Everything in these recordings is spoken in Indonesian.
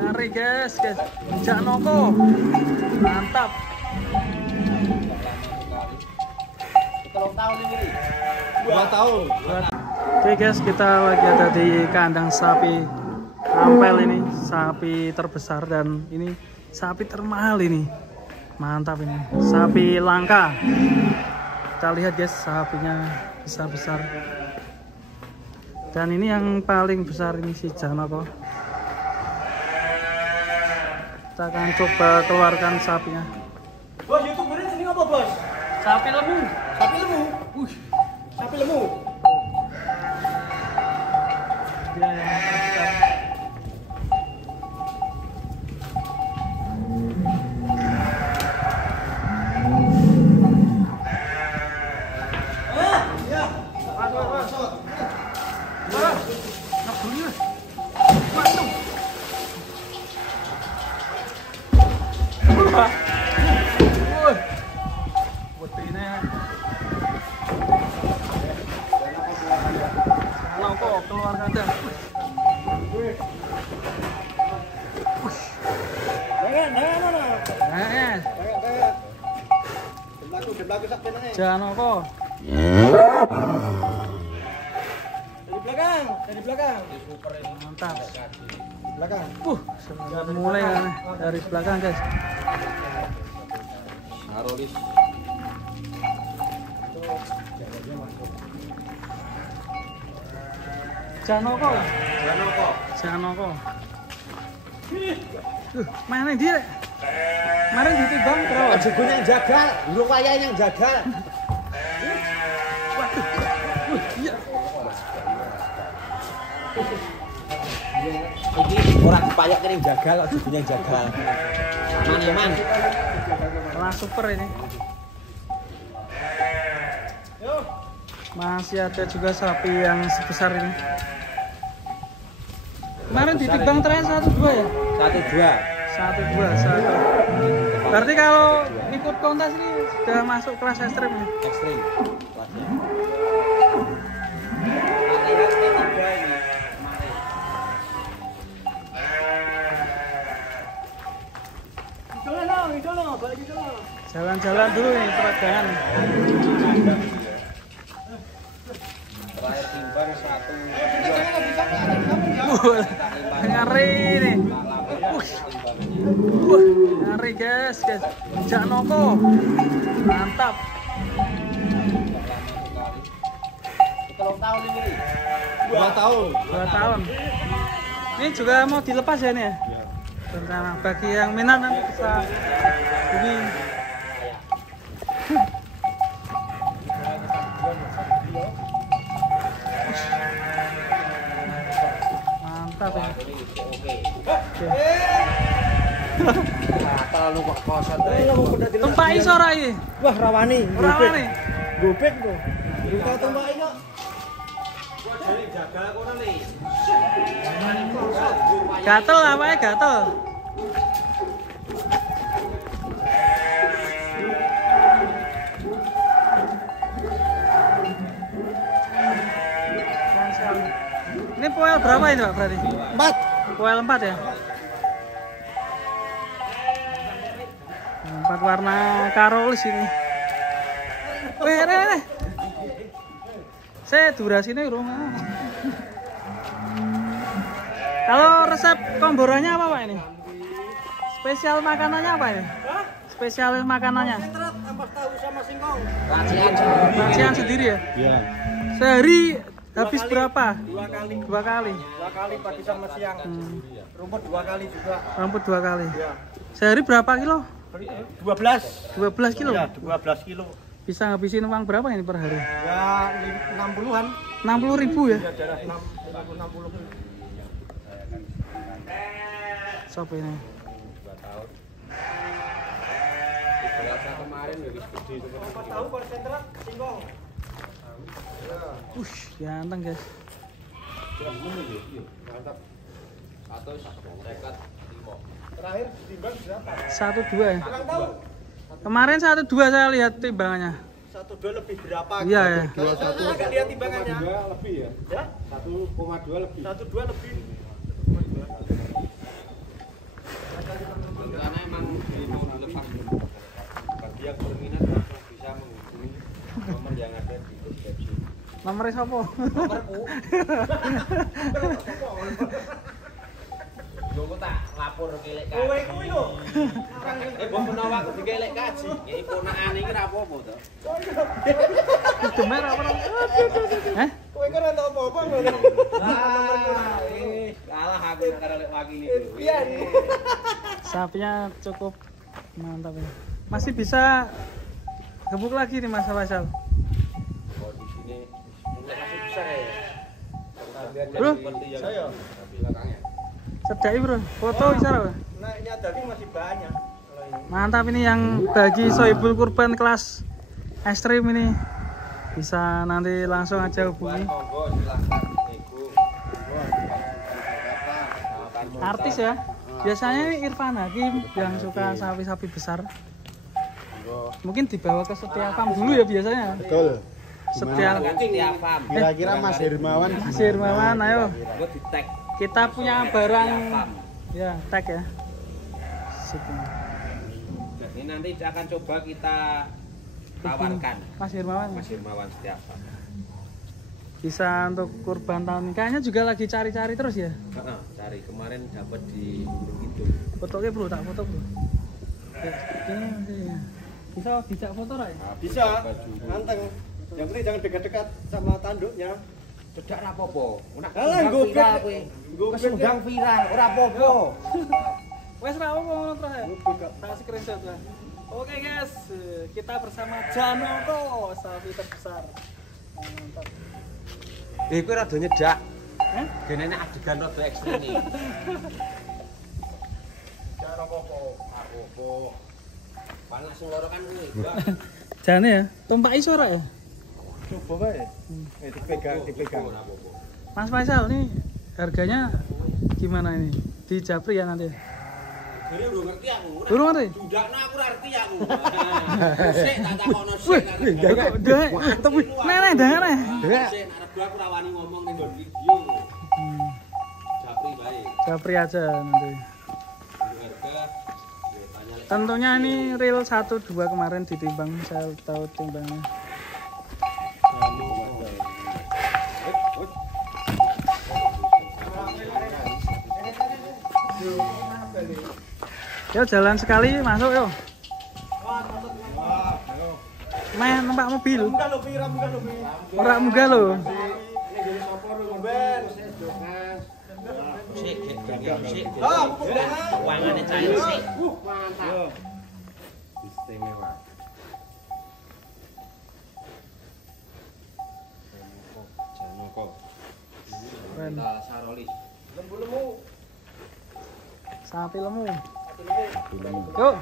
Ngeri guys. Janoko. Mantap. 2 tahun ini. 2 tahun. Oke guys, kita lagi ada di kandang sapi Ampel ini, sapi terbesar dan ini sapi termahal ini. Mantap ini, sapi langka. Kita lihat guys, sapinya besar-besar. Dan ini yang paling besar ini si Janoko. Kita akan coba keluarkan sapinya. Bos, YouTuber ini apa, Bos? Sapi lemu. Sapi lemu. Sapi lemu. Dia yang terbesar. Janoko. Dari belakang. Mantap. Belakang. Sudah mulai kan dari belakang guys. Arolis. Janoko. Janoko. Janoko. Mana dia? Kemarin ditimbang berapa? Jago yang jagal, lu kaya yang jagal. Waduh. Iya. Ini orang dipayak yang jagal, jago yang jagal. Aman. Kelas super ini. Masih ada juga sapi yang sebesar ini. Kemarin ditimbang terakhir 1-2 ya? 1-2. Berarti kalau ikut kontes ini sudah masuk kelas ekstrim ya? Ekstrim. Kelasnya. Jalan-jalan dulu nih peragangan. Terakhir timbang 1. Ngeri nih. Ngeri guys. Janoko. Mantap. 2 tahun ini. 2 tahun. 2 tahun. Ini juga mau dilepas ya nih ya? Rencana bagi yang minat nanti bisa ini. Mantap ya. Terlalu kok kosan. Tempat iso ora iki? Wah, rawani. Rawani. Gopek kok. Buka tempat ini kok. Gua jadi jagal kono nih. Gatel apa ya gatel? Ini poel berapa ini Pak berarti? 4. Poel 4 ya? 4 warna karolis ini. Wih, nih. Saya durasinya rumah. Kalau resep komborannya apa Pak ini? Spesial makanannya apa ini? Spesial makanannya? Ampas tahu sama singkong. Racian sendiri ya? Iya. Sehari habis berapa? 2 kali. 2 kali. 2 kali pagi sama siang. Rumput 2 kali juga. Rumput 2 kali. Iya. Sehari berapa kilo? 12. 12 kilo? Iya, 12 kilo. Bisa ngabisin uang berapa ini per hari? Ya 60-an. 60.000 ya? Ya daerah 60. Sop ini. 2 tahun. Berasa kemarin habis gede itu. 4 tahun konsentrat singkong. Ganteng guys. Mantap. Atau 1,5. Terakhir timbang berapa? 1-2 ya? Kurang tahu. Kemarin 1-2 saya lihat timbangannya. 1,2 lebih berapa? Iya ya. 2,1 agak lihat timbangannya. 2 lebih ya? Ya? 1,2 lebih. 1,2 lebih. Nomornya siapa? Nomorku. Yo tak lapor kelek kaji. Kowe kuwi lho. Mbok menawa aku dikelek kaji, iki ponakan iki ora apa-apa to. Demer apa? Heh? Kowe kan ora apa-apa lho. Kalah aku karo lek wakil itu. Iya. Sapinya cukup mantap ya. Masih bisa gebuk lagi nih Mas Faisal. Oh di sini masih bisa ya. Bro, saya belakangnya. sedai bro, foto bisa bro. Nah nyadari masih banyak. Mantap ini yang bagi sohibul kurban kelas ekstrim ini. Bisa nanti langsung aja hubungi. Monggo silakan Ibu. Artis ya. Biasanya ini Irfan Hakim yang suka sapi-sapi besar. Mungkin dibawa ke Setia Farm dulu ya biasanya. Betul. Setia. Farm. Kira-kira Mas Hermawan Mas Hermawan, ayo. Gua di tag. Kita punya barang. Ya, tag ya. Sip. Ini nanti akan coba kita tawarkan. Mas Hermawan. Mas Hermawan Setiawan. Bisa untuk kurban tahun ini. Kayaknya juga lagi cari-cari terus ya. Cari kemarin dapat di Gunung Kidul. Fotonya bro, tak foto bro. Ini bisa dijak foto Rai? bisa. Anteng. Yang penting jangan dekat-dekat sama tanduknya. Cedak ora apa-apa. Nek Alah, sundang gobek. viral kowe. Gobek. Kesundang viral ora apa-apa. Wes ra apa ngono terus ya. Tak screenshot lah. Oke guys, kita bersama Janoko, sapi terbesar. Mantap. Kowe rada nyedak. Hah? Genene adegan rada ekstrem iki. Cara apa-apa. Panas sing loro kan kuwi. Jane ya, tumpaki suara ya. Coba bae. Dipegang. Mas Faisal ini harganya gimana ini? Di Japri ya nanti. Jadi udah ngerti aku. Durung ngerti? Dudakno aku ora ngerti aku. Sik tak takono sik. Mantep wih. Neneh dane. Sik nek rego aku ora wani ngomong ning nggon video. Japri bae. Japri aja nanti. Harga ya tanya lek. Tentunya ini real 1 2 kemarin ditimbang, saya tahu timbangnya. Yo jalan sekali masuk yo. Main numpak mobil. Ora munggah lho. Sik sik. Wangane cair sik. Mantap. Istimewa. Janoko. Keren. Saroli. Sapi lemu. Yuk.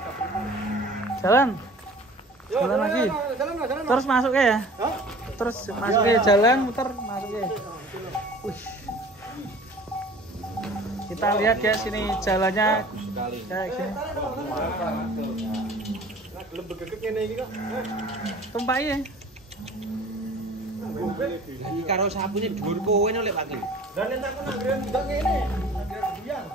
Jalan. Jalan lagi. Terus masuk ya. Terus masuk ke jalan, muter masuk ke. Kita lihat ya sini jalannya kayak gini. Tumpaki ya. Iki karo sapune dhuwur kowe lek Pak Ki. Dan nek aku nanggrem ndak ngene. Nanggrem biyang.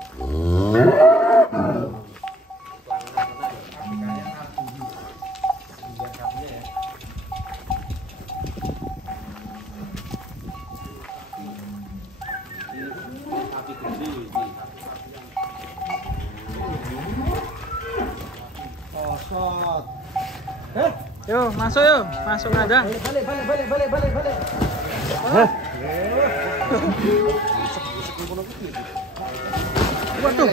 Kosot. Yo, masuk yo, masuk ngadang. Balik. Waduh.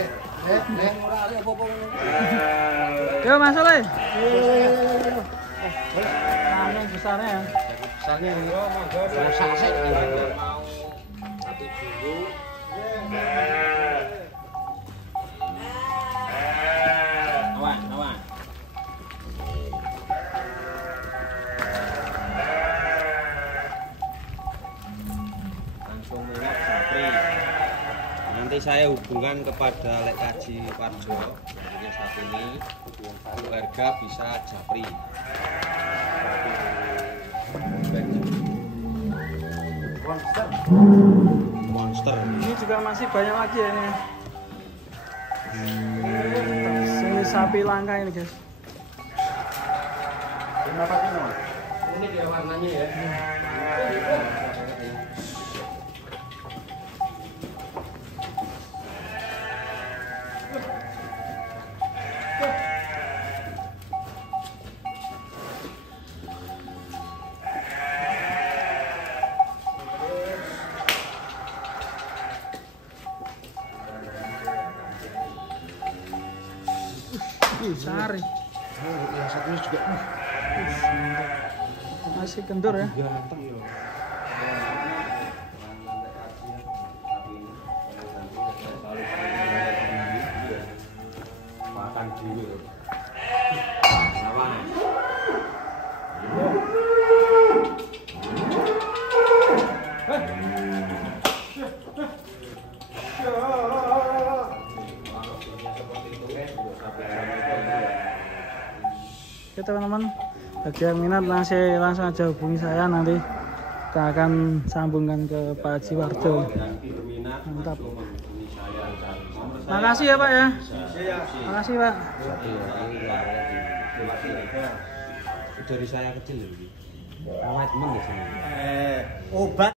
Yo, masuk le. Anu besarnya. Besarnya ini. Masak sik mau mati dulu. Awan. Langsung minat Japri. Nanti saya hubungkan kepada Lek Kaji Parjo yang punya sapi ini. Untuk harga bisa Japri. Monster. Ini juga masih banyak lagi ya ini. Ini sapi langka ini guys. Berapa kilo? Ini dia warnanya ya. Sari. Yang satunya juga Masih kendur ya. ganteng. Makan dulu. Lawan. Oke teman-teman, bagi yang minat langsung aja hubungi saya, nanti kita akan sambungkan ke Pak Haji Warjo. Mantap. Makasih ya Pak ya. Makasih Pak. Dari saya kecil loh. Awet men di sini. Obat